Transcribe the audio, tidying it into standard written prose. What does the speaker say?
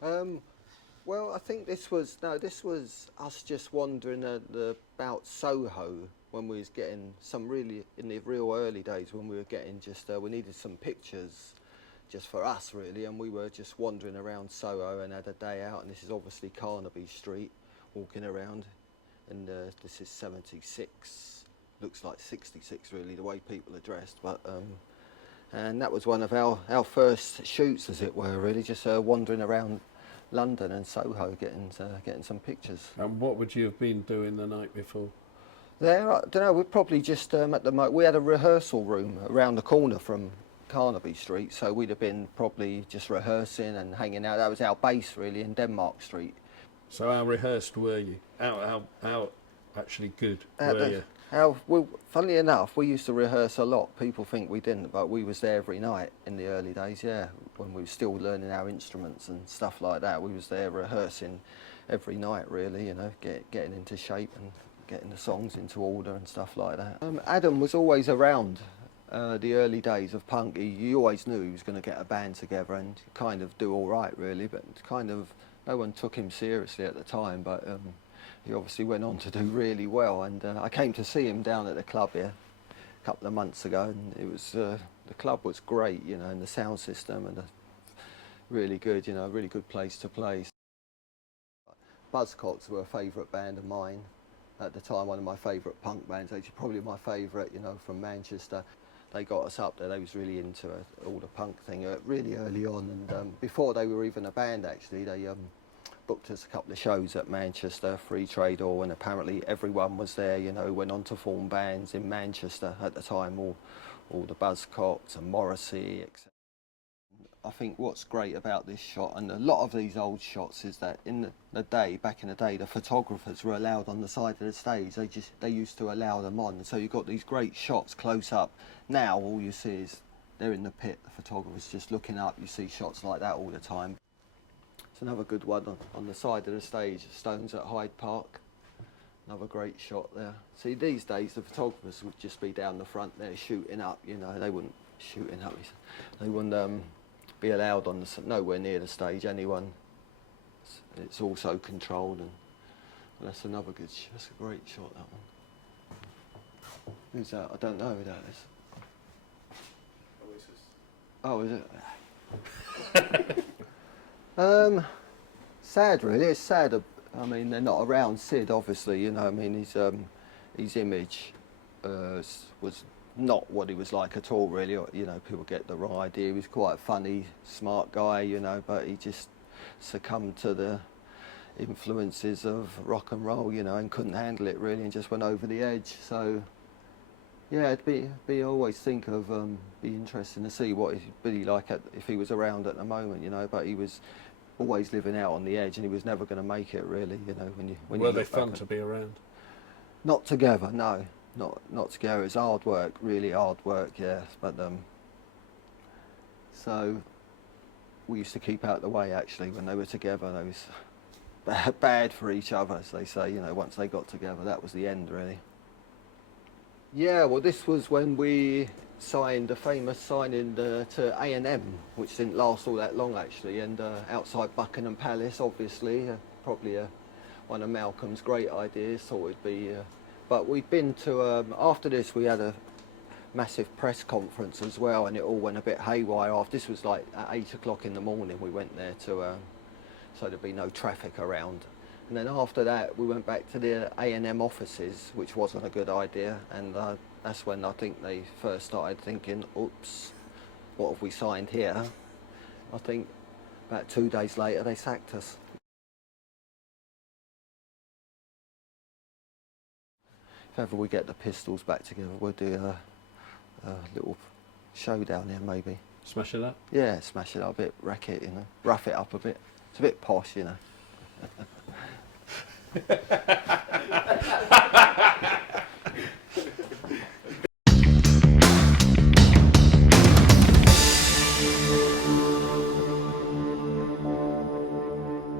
Well, I think this was us just wandering about Soho when we was getting some really, in the real early days when we were getting just, we needed some pictures just for us really, and we were just wandering around Soho and had a day out, and this is obviously Carnaby Street, walking around, and this is 76, looks like 66 really, the way people are dressed, but and that was one of our first shoots, as it were, really, just wandering around London and Soho getting some pictures. And what would you have been doing the night before? There, I don't know, we're probably just we had a rehearsal room around the corner from Carnaby Street, so we'd have been probably just rehearsing and hanging out. That was our base really in Denmark Street. So how rehearsed were you? How actually good were you? Well, funnily enough, we used to rehearse a lot. People think we didn't, but we was there every night in the early days, yeah, when we were still learning our instruments and stuff like that. We was there rehearsing every night, really, you know, getting into shape and getting the songs into order and stuff like that. Adam was always around the early days of punk. You always knew he was going to get a band together and kind of do all right, really, but kind of no one took him seriously at the time, but he obviously went on to do really well, and I came to see him down at the club here a couple of months ago, and it was the club was great, you know, and the sound system, and really good, you know, a really good place to play. Buzzcocks were a favourite band of mine at the time, one of my favourite punk bands, actually probably my favourite, you know, from Manchester. They got us up there. They was really into all the punk thing really early on, and before they were even a band, actually, they booked us a couple of shows at Manchester Free Trade Hall, and apparently everyone was there, you know, went on to form bands in Manchester at the time, all the Buzzcocks and Morrissey, etc. I think what's great about this shot, and a lot of these old shots, is that in the day, back in the day, the photographers were allowed on the side of the stage. They used to allow them on, and so you've got these great shots close up. Now all you see is they're in the pit, the photographers just looking up. You see shots like that all the time. It's another good one on the side of the stage, Stones at Hyde Park. Another great shot there. See, these days the photographers would just be down the front there shooting up, you know, they wouldn't shooting up, they wouldn't be allowed on nowhere near the stage, anyone. It's also controlled, and that's another good shot. That's a great shot, that one. Who's that? I don't know who that is. Oh, is it? Sad, really. It's sad. I mean, they're not around. Sid, obviously, you know. I mean, his image was not what he was like at all, really. You know, people get the wrong idea. He was quite a funny, smart guy, you know, but he just succumbed to the influences of rock and roll, you know, and couldn't handle it really, and just went over the edge. So, yeah, it'd be always think of be interesting to see what he'd be like if he was around at the moment, you know. But he was always living out on the edge, and he was never going to make it, really, you know. When were they fun to be around? Not together, no. Not together. It's hard work, really hard work, yes. But so we used to keep out of the way, actually, when they were together. They was bad for each other, as they say, you know. Once they got together, that was the end, really. Yeah, well, this was when we signed the famous signing to A&M, which didn't last all that long, actually, and outside Buckingham Palace, obviously, probably one of Malcolm's great ideas, thought it'd be... but we'd been to, after this we had a massive press conference as well, and it all went a bit haywire after. This was like at 8 o'clock in the morning we went there to, so there'd be no traffic around. And then after that we went back to the A&M offices, which wasn't a good idea, and that's when I think they first started thinking, oops, what have we signed here? I think about 2 days later they sacked us. If ever we get the Pistols back together, we'll do a little show down here, maybe. Smash it up? Yeah, smash it up a bit, wreck it, you know, rough it up a bit. It's a bit posh, you know.